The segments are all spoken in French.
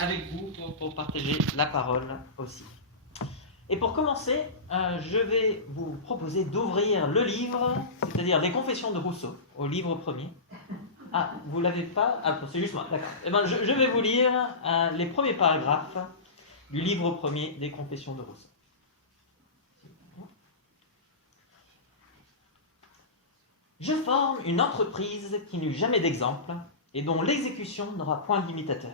avec vous pour partager la parole aussi. Et pour commencer, je vais vous proposer d'ouvrir le livre, c'est-à-dire les Confessions de Rousseau, au livre premier. Ah, vous l'avez pas? Ah, c'est juste moi, d'accord. Eh ben, je vais vous lire les premiers paragraphes du livre premier des Confessions de Rousseau. Je forme une entreprise qui n'eut jamais d'exemple et dont l'exécution n'aura point d'imitateur.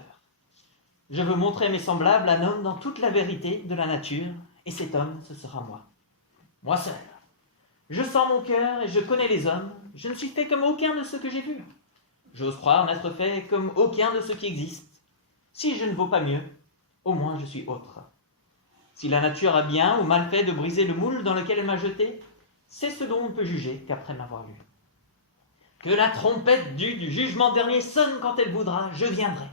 Je veux montrer mes semblables un homme dans toute la vérité de la nature, et cet homme, ce sera moi. Moi seul. Je sens mon cœur et je connais les hommes. Je ne suis fait comme aucun de ceux que j'ai vus. J'ose croire n'être fait comme aucun de ceux qui existent. Si je ne vaux pas mieux, au moins je suis autre. Si la nature a bien ou mal fait de briser le moule dans lequel elle m'a jeté, c'est ce dont on peut juger qu'après m'avoir lu. Que la trompette du jugement dernier sonne quand elle voudra, je viendrai,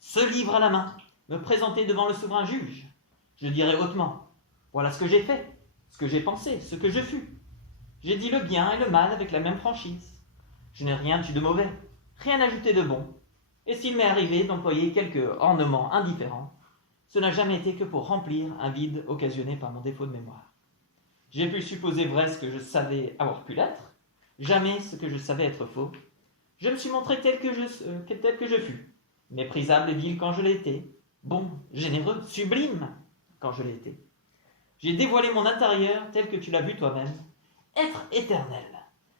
ce livre à la main, me présenter devant le souverain juge. Je dirai hautement, voilà ce que j'ai fait, ce que j'ai pensé, ce que je fus. J'ai dit le bien et le mal avec la même franchise. Je n'ai rien dit de mauvais, rien ajouté de bon. Et s'il m'est arrivé d'employer quelques ornements indifférents, ce n'a jamais été que pour remplir un vide occasionné par mon défaut de mémoire. J'ai pu supposer vrai ce que je savais avoir pu l'être, jamais ce que je savais être faux. Je me suis montré tel que je fus, méprisable et vil quand je l'ai été, bon, généreux, sublime quand je l'ai été. J'ai dévoilé mon intérieur tel que tu l'as vu toi-même, être éternel.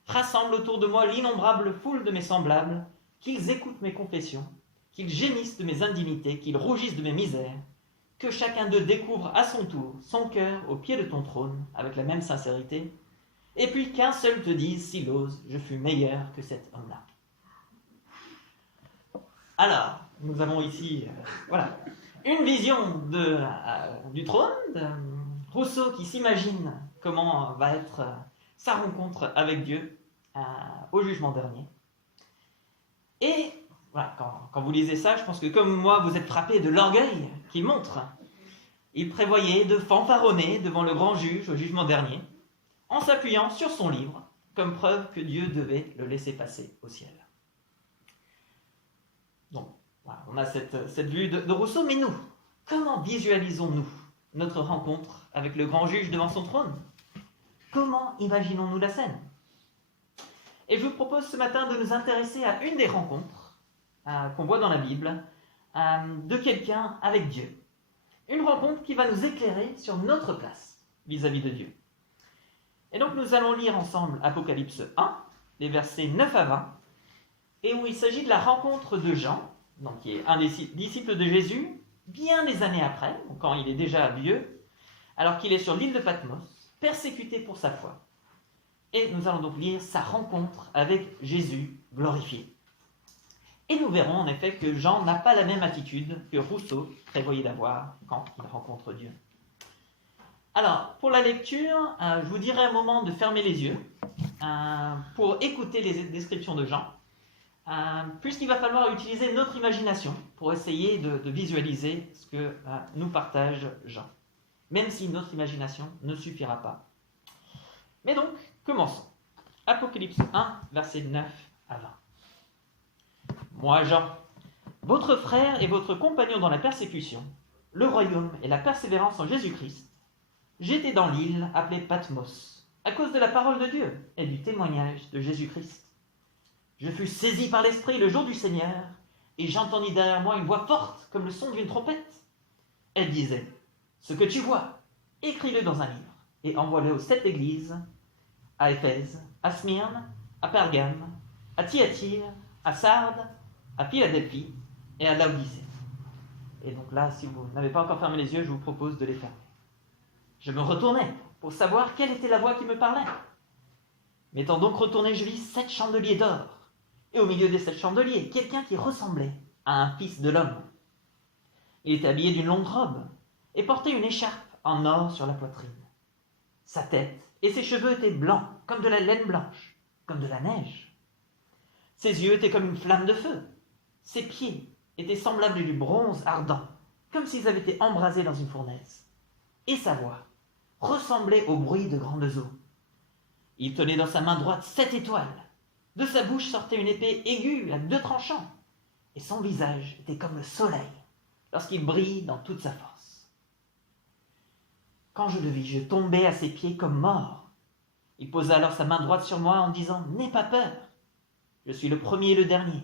Rassemble autour de moi l'innombrable foule de mes semblables, qu'ils écoutent mes confessions, qu'ils gémissent de mes indignités, qu'ils rougissent de mes misères, que chacun d'eux découvre à son tour son cœur au pied de ton trône avec la même sincérité, et puis qu'un seul te dise, s'il ose, je fus meilleur que cet homme-là. Alors, nous avons ici une vision du trône, de Rousseau qui s'imagine comment va être sa rencontre avec Dieu au jugement dernier. Et voilà, quand vous lisez ça, je pense que comme moi, vous êtes frappé de l'orgueil qu'il montre. Il prévoyait de fanfaronner devant le grand juge au jugement dernier, en s'appuyant sur son livre, comme preuve que Dieu devait le laisser passer au ciel. Donc, voilà, on a cette vue de Rousseau, mais nous, comment visualisons-nous notre rencontre avec le grand juge devant son trône? Comment imaginons-nous la scène? Et je vous propose ce matin de nous intéresser à une des rencontres qu'on voit dans la Bible de quelqu'un avec Dieu. Une rencontre qui va nous éclairer sur notre place vis-à-vis de Dieu. Et donc nous allons lire ensemble Apocalypse 1, les versets 9 à 20, et où il s'agit de la rencontre de Jean, donc qui est un des disciples de Jésus, bien des années après, donc quand il est déjà vieux, alors qu'il est sur l'île de Patmos, persécuté pour sa foi. Et nous allons donc lire sa rencontre avec Jésus glorifié. Et nous verrons en effet que Jean n'a pas la même attitude que Rousseau prévoyait d'avoir quand il rencontre Dieu. Alors, pour la lecture, je vous dirai un moment de fermer les yeux pour écouter les descriptions de Jean, puisqu'il va falloir utiliser notre imagination pour essayer de visualiser ce que nous partage Jean, même si notre imagination ne suffira pas. Mais donc, commençons. Apocalypse 1, versets 9 à 20. Moi, Jean, votre frère et votre compagnon dans la persécution, le royaume et la persévérance en Jésus-Christ, j'étais dans l'île appelée Patmos, à cause de la parole de Dieu et du témoignage de Jésus-Christ. Je fus saisi par l'Esprit le jour du Seigneur, et j'entendis derrière moi une voix forte comme le son d'une trompette. Elle disait, « Ce que tu vois, écris-le dans un livre, et envoie-le aux 7 églises, à Éphèse, à Smyrne, à Pergame, à Thyatire, à Sardes, à Philadelphie et à Laodicée. » Et donc là, si vous n'avez pas encore fermé les yeux, je vous propose de les fermer. Je me retournai pour savoir quelle était la voix qui me parlait. M'étant donc retourné, je vis 7 chandeliers d'or, et au milieu des 7 chandeliers, quelqu'un qui ressemblait à un fils de l'homme. Il était habillé d'une longue robe, et portait une écharpe en or sur la poitrine. Sa tête et ses cheveux étaient blancs, comme de la laine blanche, comme de la neige. Ses yeux étaient comme une flamme de feu. Ses pieds étaient semblables à du bronze ardent, comme s'ils avaient été embrasés dans une fournaise. Et sa voix ressemblait au bruit de grandes eaux. Il tenait dans sa main droite 7 étoiles. De sa bouche sortait une épée aiguë à 2 tranchants. Et son visage était comme le soleil, lorsqu'il brille dans toute sa force. Quand je le vis, je tombais à ses pieds comme mort. Il posa alors sa main droite sur moi en disant « N'aie pas peur, je suis le premier et le dernier,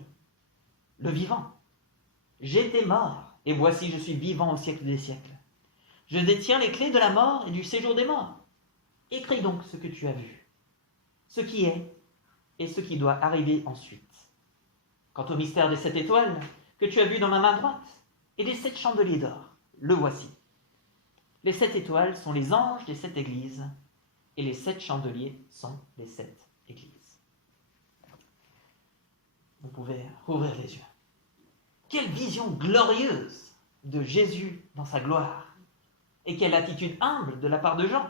le vivant. J'étais mort, et voici je suis vivant au siècle des siècles. Je détiens les clés de la mort et du séjour des morts. Écris donc ce que tu as vu, ce qui est et ce qui doit arriver ensuite. Quant au mystère des 7 étoiles que tu as vu dans ma main droite et des 7 chandeliers d'or, le voici. Les 7 étoiles sont les anges des 7 églises et les 7 chandeliers sont les 7 églises. » Vous pouvez rouvrir les yeux. Quelle vision glorieuse de Jésus dans sa gloire et quelle attitude humble de la part de Jean.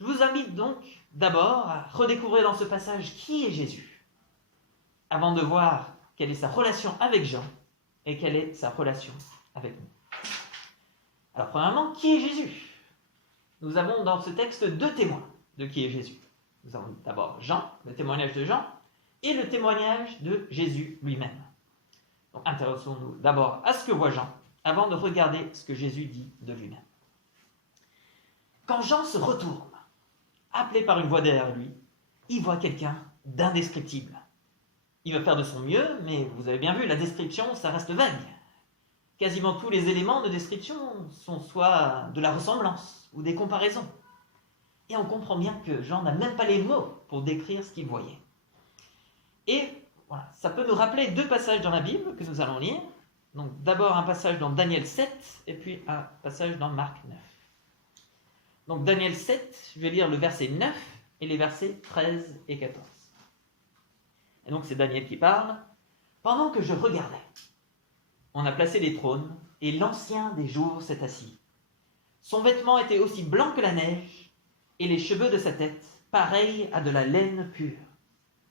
Je vous invite donc d'abord à redécouvrir dans ce passage qui est Jésus, avant de voir quelle est sa relation avec Jean et quelle est sa relation avec nous. Alors premièrement, qui est Jésus ? Nous avons dans ce texte 2 témoins de qui est Jésus. Nous avons d'abord Jean, le témoignage de Jean, et le témoignage de Jésus lui-même. Donc intéressons-nous d'abord à ce que voit Jean, avant de regarder ce que Jésus dit de lui-même. Quand Jean se retourne, appelé par une voix derrière lui, il voit quelqu'un d'indescriptible. Il va faire de son mieux, mais vous avez bien vu, la description, ça reste vague. Quasiment tous les éléments de description sont soit de la ressemblance ou des comparaisons. Et on comprend bien que Jean n'a même pas les mots pour décrire ce qu'il voyait. Et voilà, ça peut nous rappeler 2 passages dans la Bible que nous allons lire. Donc d'abord un passage dans Daniel 7 et puis un passage dans Marc 9. Donc Daniel 7, je vais lire le verset 9 et les versets 13 et 14. Et donc c'est Daniel qui parle. « Pendant que je regardais, on a placé des trônes et l'ancien des jours s'est assis. Son vêtement était aussi blanc que la neige et les cheveux de sa tête pareils à de la laine pure.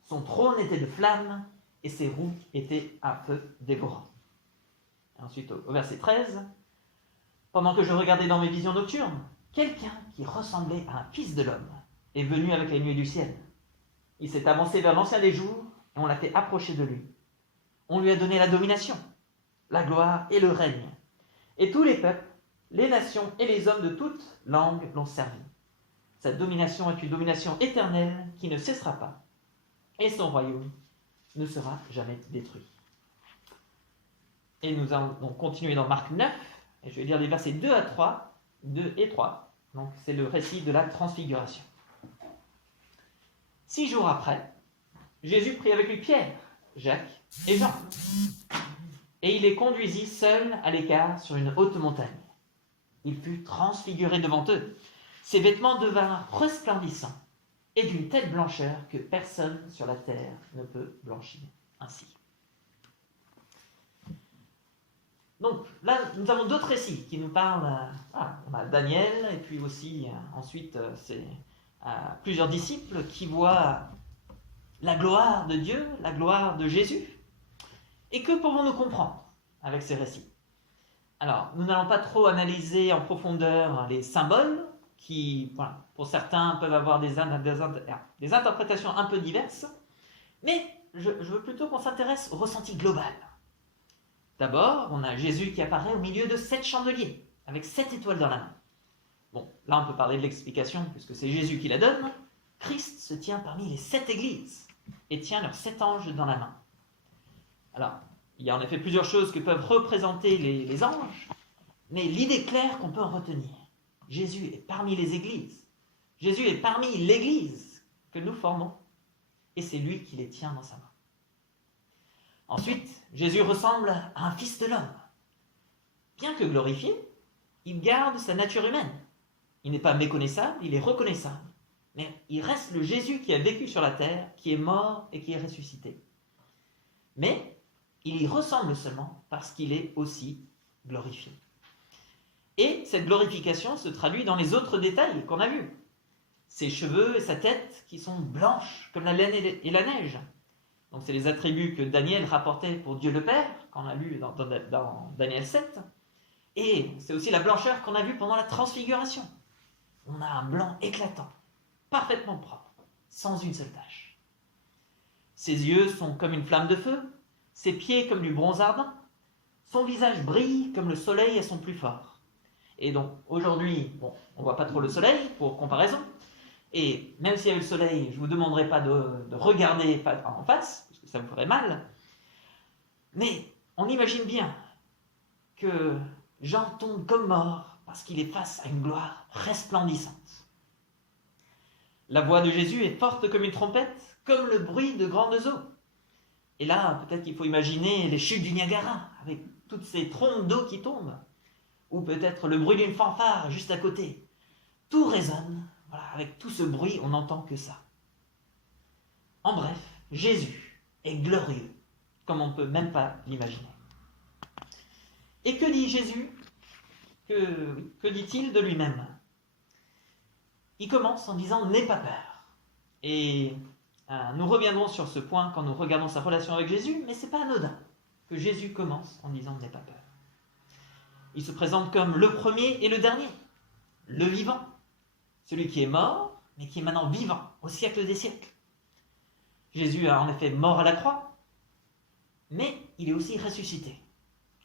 Son trône était de flammes et ses roues étaient un feu dévorant. » Ensuite, au verset 13, « Pendant que je regardais dans mes visions nocturnes, quelqu'un qui ressemblait à un fils de l'homme est venu avec les nuées du ciel. Il s'est avancé vers l'ancien des jours et on l'a fait approcher de lui. On lui a donné la domination, la gloire et le règne. Et tous les peuples, les nations et les hommes de toutes langues l'ont servi. Sa domination est une domination éternelle qui ne cessera pas. Et son royaume ne sera jamais détruit. » Et nous allons donc continuer dans Marc 9, et je vais lire les versets 2 et 3. Donc c'est le récit de la transfiguration. 6 jours après, Jésus prit avec lui Pierre, Jacques et Jean. Et il les conduisit seuls à l'écart sur une haute montagne. Il fut transfiguré devant eux. Ses vêtements devinrent resplendissants et d'une telle blancheur que personne sur la terre ne peut blanchir ainsi. Donc là, nous avons d'autres récits qui nous parlent. On a Daniel, et puis aussi, ensuite, c'est plusieurs disciples qui voient la gloire de Dieu, la gloire de Jésus. Et que pouvons-nous comprendre avec ces récits ? Alors, nous n'allons pas trop analyser en profondeur les symboles qui, voilà, pour certains, peuvent avoir des interprétations un peu diverses, mais je veux plutôt qu'on s'intéresse au ressenti global. D'abord, on a Jésus qui apparaît au milieu de 7 chandeliers, avec 7 étoiles dans la main. Bon, là on peut parler de l'explication, puisque c'est Jésus qui la donne. Christ se tient parmi les 7 églises, et tient leurs 7 anges dans la main. Alors, il y a en effet plusieurs choses que peuvent représenter les anges, mais l'idée claire qu'on peut en retenir, Jésus est parmi les églises. Jésus est parmi l'église que nous formons, et c'est lui qui les tient dans sa main. Ensuite, Jésus ressemble à un fils de l'homme. Bien que glorifié, il garde sa nature humaine. Il n'est pas méconnaissable, il est reconnaissable. Mais il reste le Jésus qui a vécu sur la terre, qui est mort et qui est ressuscité. Mais il y ressemble seulement parce qu'il est aussi glorifié. Et cette glorification se traduit dans les autres détails qu'on a vus. Ses cheveux et sa tête qui sont blanches comme la laine et la neige. Donc c'est les attributs que Daniel rapportait pour Dieu le Père, qu'on a lu dans Daniel 7. Et c'est aussi la blancheur qu'on a vue pendant la transfiguration. On a un blanc éclatant, parfaitement propre, sans une seule tache. Ses yeux sont comme une flamme de feu, ses pieds comme du bronze ardent, Son visage brille comme le soleil à son plus fort. Et donc, aujourd'hui, on ne voit pas trop le soleil, pour comparaison. Et même s'il y avait le soleil, je ne vous demanderai pas de regarder en face, parce que ça me ferait mal. Mais on imagine bien que Jean tombe comme mort parce qu'il est face à une gloire resplendissante. La voix de Jésus est forte comme une trompette, comme le bruit de grandes eaux. Et là, peut-être qu'il faut imaginer les chutes du Niagara, avec toutes ces trompes d'eau qui tombent, ou peut-être le bruit d'une fanfare juste à côté. Tout résonne, voilà, avec tout ce bruit, on n'entend que ça. En bref, Jésus est glorieux, comme on ne peut même pas l'imaginer. Et que dit Jésus? Que dit-il de lui-même? Il commence en disant « n'aie pas peur ». Et nous reviendrons sur ce point quand nous regardons sa relation avec Jésus, mais ce n'est pas anodin que Jésus commence en disant « n'aie pas peur ». Il se présente comme le premier et le dernier, le vivant, celui qui est mort, mais qui est maintenant vivant au siècle des siècles. Jésus a en effet mort à la croix, mais il est aussi ressuscité.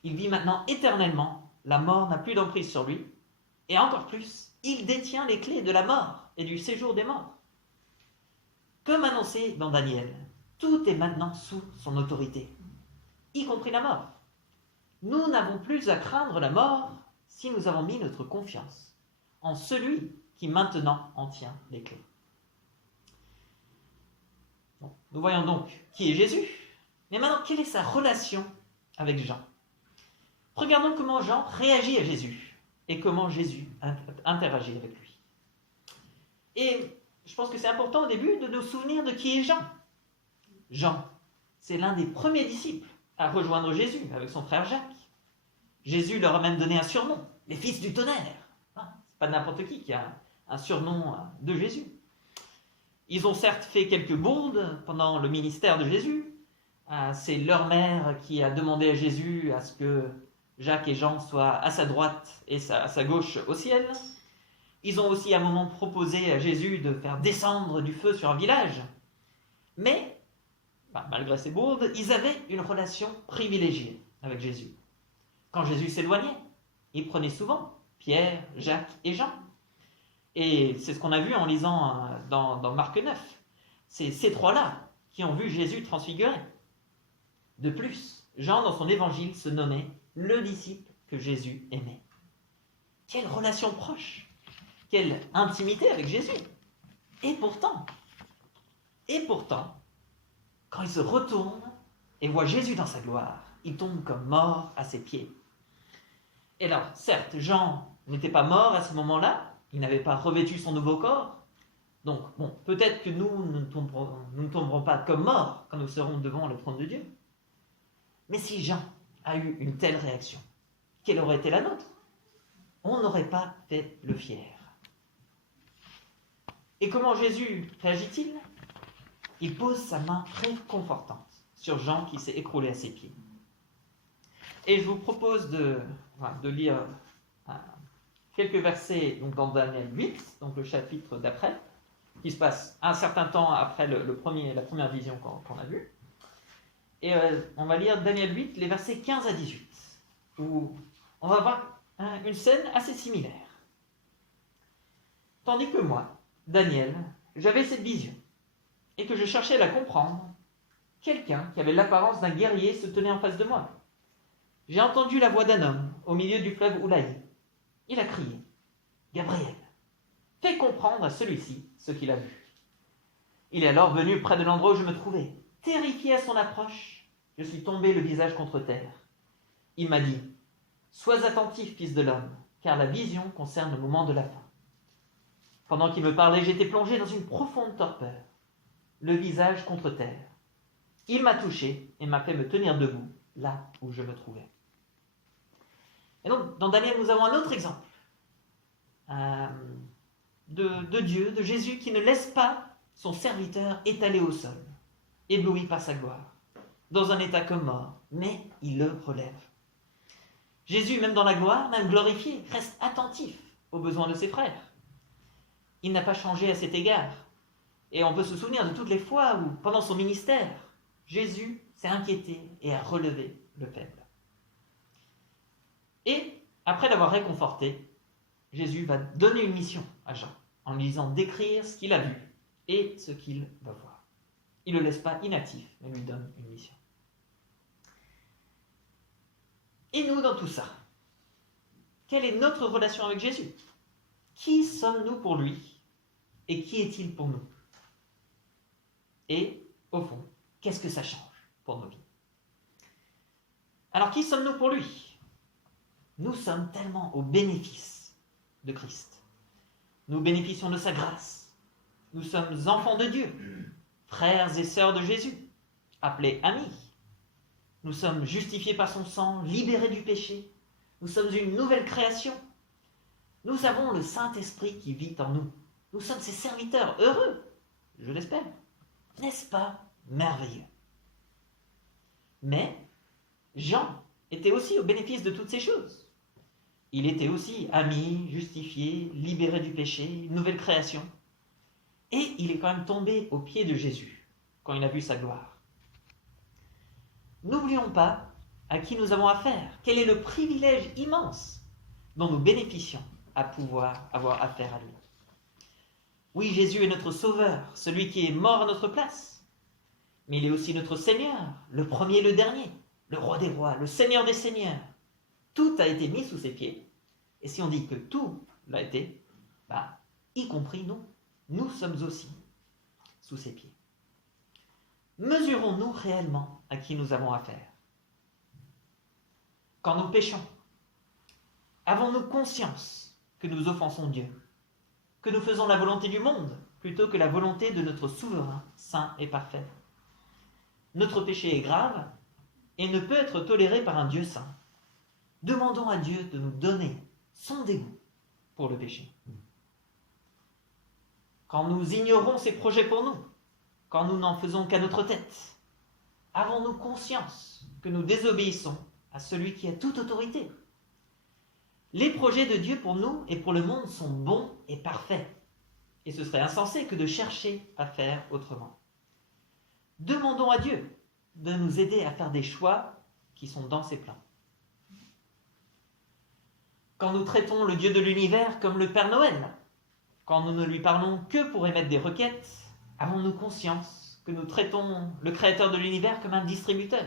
Il vit maintenant éternellement, la mort n'a plus d'emprise sur lui, et encore plus, il détient les clés de la mort et du séjour des morts. Comme annoncé dans Daniel, tout est maintenant sous son autorité, y compris la mort. Nous n'avons plus à craindre la mort si nous avons mis notre confiance en celui qui maintenant en tient les clés. Bon, nous voyons donc qui est Jésus, mais maintenant quelle est sa relation avec Jean? Regardons comment Jean réagit à Jésus et comment Jésus interagit avec lui. Et je pense que c'est important au début de nous souvenir de qui est Jean. Jean, c'est l'un des premiers disciples à rejoindre Jésus avec son frère Jacques. Jésus leur a même donné un surnom, les fils du tonnerre. C'est pas n'importe qui a un surnom de Jésus. Ils ont certes fait quelques bourdes pendant le ministère de Jésus. C'est leur mère qui a demandé à Jésus à ce que Jacques et Jean soient à sa droite et à sa gauche au ciel. Ils ont aussi à un moment proposé à Jésus de faire descendre du feu sur un village. Mais, malgré ces bourdes, ils avaient une relation privilégiée avec Jésus. Quand Jésus s'éloignait, il prenait souvent Pierre, Jacques et Jean. Et c'est ce qu'on a vu en lisant dans Marc 9. C'est ces trois-là qui ont vu Jésus transfiguré. De plus, Jean, dans son évangile, se nommait le disciple que Jésus aimait. Quelle relation proche, quelle intimité avec Jésus. Et pourtant, quand il se retourne et voit Jésus dans sa gloire, il tombe comme mort à ses pieds. Et alors, certes, Jean n'était pas mort à ce moment-là, il n'avait pas revêtu son nouveau corps, donc peut-être que nous ne tomberons pas comme morts quand nous serons devant le trône de Dieu. Mais si Jean a eu une telle réaction, quelle aurait été la nôtre? On n'aurait pas fait le fier. Et comment Jésus réagit-il? Il pose sa main réconfortante sur Jean qui s'est écroulé à ses pieds. Et je vous propose de lire quelques versets donc, dans Daniel 8, donc le chapitre d'après, qui se passe un certain temps après la première vision qu'on a vue. Et on va lire Daniel 8, les versets 15 à 18, où on va voir une scène assez similaire. Tandis que moi, Daniel, j'avais cette vision, et que je cherchais à la comprendre, quelqu'un qui avait l'apparence d'un guerrier se tenait en face de moi. J'ai entendu la voix d'un homme au milieu du fleuve Oulaï. Il a crié « Gabriel, fais comprendre à celui-ci ce qu'il a vu. » Il est alors venu près de l'endroit où je me trouvais. Terrifié à son approche, je suis tombé le visage contre terre. Il m'a dit « Sois attentif, fils de l'homme, car la vision concerne le moment de la fin. » Pendant qu'il me parlait, j'étais plongé dans une profonde torpeur, le visage contre terre. Il m'a touché et m'a fait me tenir debout, là où je me trouvais. Et donc, dans Daniel, nous avons un autre exemple de Dieu, de Jésus, qui ne laisse pas son serviteur étalé au sol, ébloui par sa gloire, dans un état comme mort, mais il le relève. Jésus, même dans la gloire, même glorifié, reste attentif aux besoins de ses frères. Il n'a pas changé à cet égard. Et on peut se souvenir de toutes les fois où, pendant son ministère, Jésus s'est inquiété et a relevé le faible. Après l'avoir réconforté, Jésus va donner une mission à Jean, en lui disant d'écrire ce qu'il a vu et ce qu'il va voir. Il ne le laisse pas inactif, mais lui donne une mission. Et nous, dans tout ça, quelle est notre relation avec Jésus? Qui sommes-nous pour lui et qui est-il pour nous? Et, au fond, qu'est-ce que ça change pour nos vies? Alors, qui sommes-nous pour lui? Nous sommes tellement au bénéfice de Christ. Nous bénéficions de sa grâce. Nous sommes enfants de Dieu, frères et sœurs de Jésus, appelés amis. Nous sommes justifiés par son sang, libérés du péché. Nous sommes une nouvelle création. Nous avons le Saint-Esprit qui vit en nous. Nous sommes ses serviteurs heureux, je l'espère. N'est-ce pas merveilleux? Mais Jean était aussi au bénéfice de toutes ces choses. Il était aussi ami, justifié, libéré du péché, une nouvelle création. Et il est quand même tombé aux pieds de Jésus quand il a vu sa gloire. N'oublions pas à qui nous avons affaire. Quel est le privilège immense dont nous bénéficions à pouvoir avoir affaire à lui. Oui, Jésus est notre Sauveur, celui qui est mort à notre place. Mais il est aussi notre Seigneur, le premier et le dernier, le Roi des rois, le Seigneur des seigneurs. Tout a été mis sous ses pieds. Et si on dit que tout l'a été, y compris nous, nous sommes aussi sous ses pieds. Mesurons-nous réellement à qui nous avons affaire? Quand nous péchons, avons-nous conscience que nous offensons Dieu, que nous faisons la volonté du monde plutôt que la volonté de notre souverain, saint et parfait? Notre péché est grave et ne peut être toléré par un Dieu saint. Demandons à Dieu de nous donner son dégoût pour le péché. Quand nous ignorons ses projets pour nous, quand nous n'en faisons qu'à notre tête, avons-nous conscience que nous désobéissons à celui qui a toute autorité? Les projets de Dieu pour nous et pour le monde sont bons et parfaits, et ce serait insensé que de chercher à faire autrement. Demandons à Dieu de nous aider à faire des choix qui sont dans ses plans. Quand nous traitons le Dieu de l'univers comme le Père Noël, quand nous ne lui parlons que pour émettre des requêtes, avons-nous conscience que nous traitons le Créateur de l'univers comme un distributeur?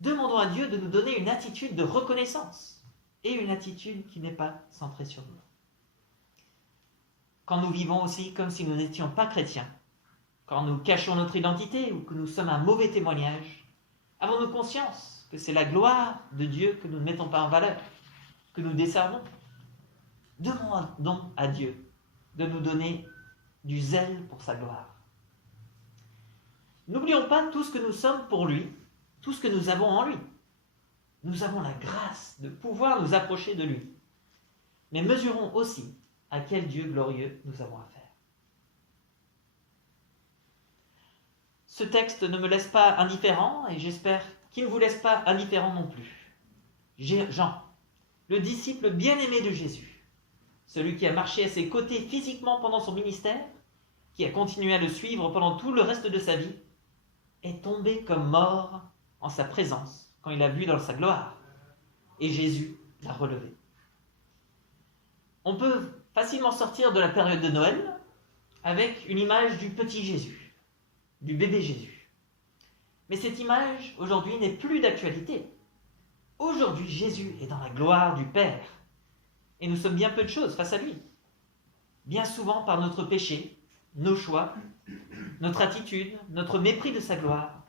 Demandons à Dieu de nous donner une attitude de reconnaissance et une attitude qui n'est pas centrée sur nous. Quand nous vivons aussi comme si nous n'étions pas chrétiens, quand nous cachons notre identité ou que nous sommes un mauvais témoignage, avons-nous conscience que c'est la gloire de Dieu que nous ne mettons pas en valeur, que nous desservons? Demandons à Dieu de nous donner du zèle pour sa gloire. N'oublions pas tout ce que nous sommes pour lui, tout ce que nous avons en lui. Nous avons la grâce de pouvoir nous approcher de lui. Mais mesurons aussi à quel Dieu glorieux nous avons affaire. Ce texte ne me laisse pas indifférent et j'espère qu'il ne vous laisse pas indifférent non plus. Jean, le disciple bien-aimé de Jésus, celui qui a marché à ses côtés physiquement pendant son ministère, qui a continué à le suivre pendant tout le reste de sa vie, est tombé comme mort en sa présence quand il l'a vu dans sa gloire. Et Jésus l'a relevé. On peut facilement sortir de la période de Noël avec une image du petit Jésus, du bébé Jésus. Mais cette image, aujourd'hui, n'est plus d'actualité. Aujourd'hui, Jésus est dans la gloire du Père. Et nous sommes bien peu de choses face à lui. Bien souvent, par notre péché, nos choix, notre attitude, notre mépris de sa gloire,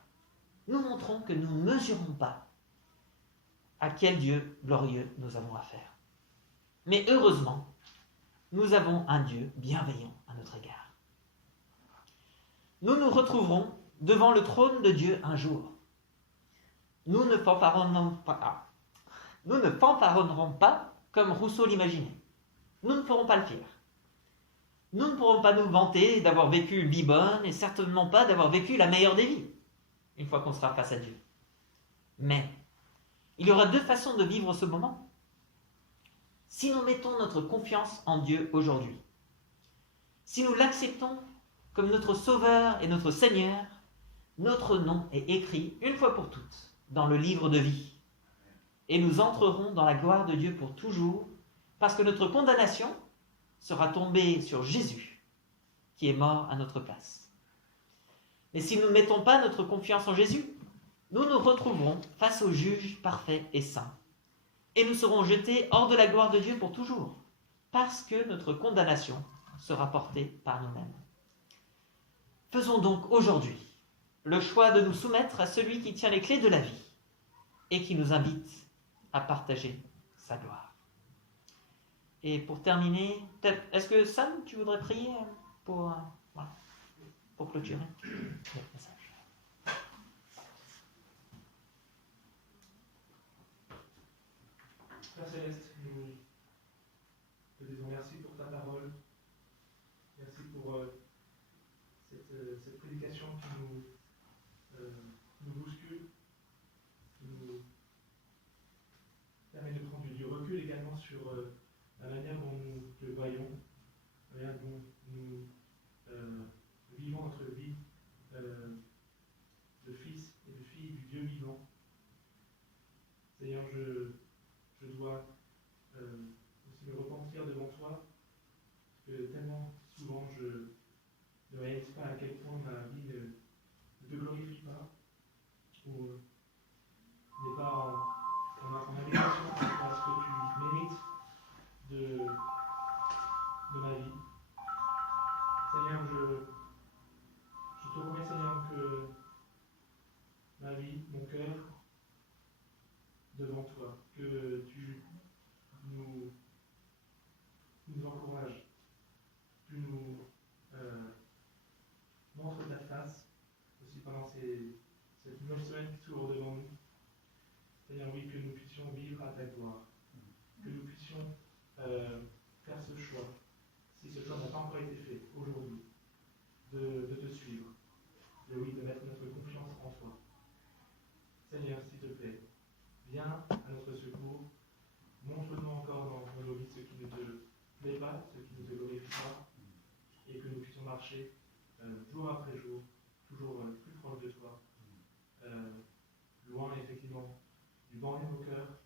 nous montrons que nous ne mesurons pas à quel Dieu glorieux nous avons affaire. Mais heureusement, nous avons un Dieu bienveillant à notre égard. Nous nous retrouverons devant le trône de Dieu un jour. Nous ne fanfaronnerons pas comme Rousseau l'imaginait. Nous ne pourrons pas le faire. Nous ne pourrons pas nous vanter d'avoir vécu une vie bonne et certainement pas d'avoir vécu la meilleure des vies, une fois qu'on sera face à Dieu. Mais il y aura deux façons de vivre ce moment. Si nous mettons notre confiance en Dieu aujourd'hui, si nous l'acceptons comme notre Sauveur et notre Seigneur, notre nom est écrit une fois pour toutes dans le livre de vie. et nous entrerons dans la gloire de Dieu pour toujours, parce que notre condamnation sera tombée sur Jésus, qui est mort à notre place. Mais si nous ne mettons pas notre confiance en Jésus, nous nous retrouverons face au juge parfait et saint, et nous serons jetés hors de la gloire de Dieu pour toujours, parce que notre condamnation sera portée par nous-mêmes. Faisons donc aujourd'hui le choix de nous soumettre à celui qui tient les clés de la vie et qui nous invite à partager sa gloire. Et pour terminer, peut-être, est-ce que Sam, tu voudrais prier pour clôturer le message? Père Céleste, nous te disons merci pour ta parole, merci pour cette prédication qui nous bouscule, qui nous permet de prendre du recul également sur la manière dont nous le voyons, la manière dont nous vivons notre vie de fils et de filles du Dieu vivant. Seigneur, je dois aussi me repentir devant toi, parce que tellement souvent je ne réalise pas à quel point ma vie ne te glorifie pas, ou n'est pas en adéquation par rapport à ce que tu mérites de ma vie. Seigneur, je te promets, Seigneur, que ma vie, mon cœur, devant toi, que tu nous encourages, tu nous montres ta face aussi pendant cette nouvelle semaine qui s'ouvre devant nous. Seigneur, oui, que nous puissions vivre à ta gloire, que nous puissions faire ce choix, si ce choix n'a pas encore été fait aujourd'hui, de te suivre, et oui, de mettre notre confiance en toi. Seigneur, s'il te plaît, viens à notre secours, montre-nous encore dans nos vies ce qui ne te plaît pas, ce qui ne te glorifie pas, et que nous puissions marcher jour après jour, toujours plus proche de toi, loin effectivement du banc de nos cœurs,